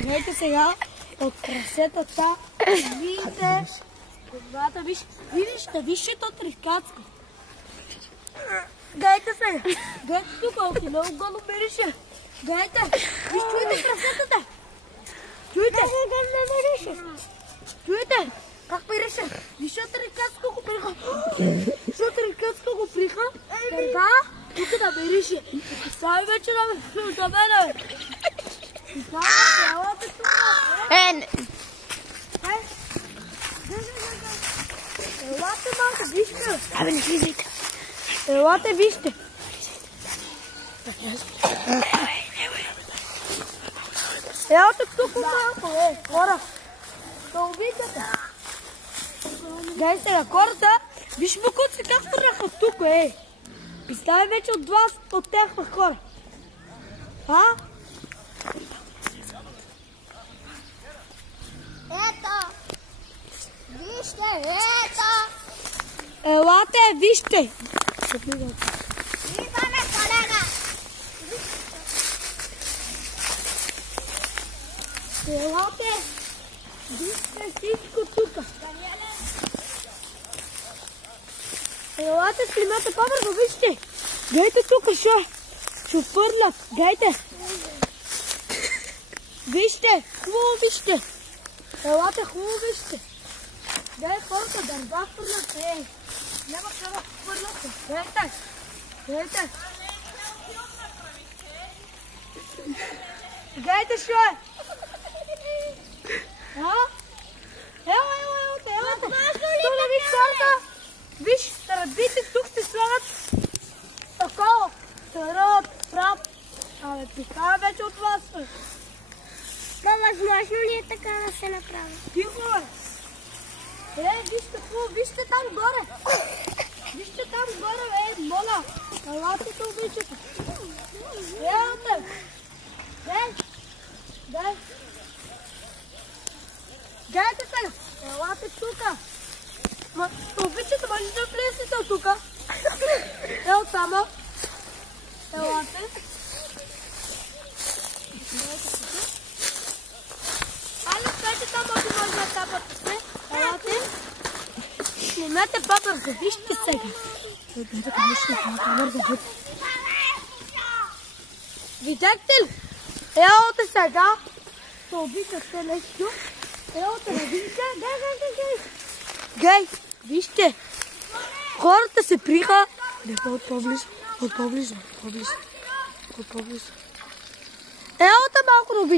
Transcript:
Гледайте сега от красетата. Видите. Погледате, вижте то трикатско. Гледайте сега. Гледайте тук, много голо береше. Гледайте. Виж, чуете красетата. Чуете? Чуете? Как береше? Виж, трикатско го приха. Трикатско го приха. Така. Тук да береше. Сай вече да мене. Елате малко, вижте. Абе, не влизайте. Елате, вижте. Елате тук малко, хора. Да обичате. Дай сега хората. Виж букуци как тръгнаха тук, Представи вече от вас, от тях хора. А? Ето! Вижте, ето! Елате, вижте! Идваме, колега! Елате, вижте всичко тук. Елате, снимате по-бързо, вижте! Гледайте тук, ще фърлят, гледайте! Вижте, хубаво вижте! Елате, хубаво вижте! Гледайте хората, дърва фърлят, няма как фърлят, гледайте! Гледайте! Гледайте, елате! Тук виж хората! Виж, тръбите тук се слагат такова. Тарат, прав. Абе, пикава вече от вас. Да, възможно ли е така да се направи? Тихо, бе. Вижте какво, вижте там горе. Вижте там горе, моля. Елате те обичате. Елате. Дай. Дайте сега. Елате тука. Обичате, може да влезете от тука. Ел тама. Елате. Айде, стойте там, може да тапате се. Елате. Снимете по-бързо, вижте сега. Видяхте ли? Елате сега. Се обичате нещо. Елате, не видите? Гей, вижте, хората се приха. Не, по-близо.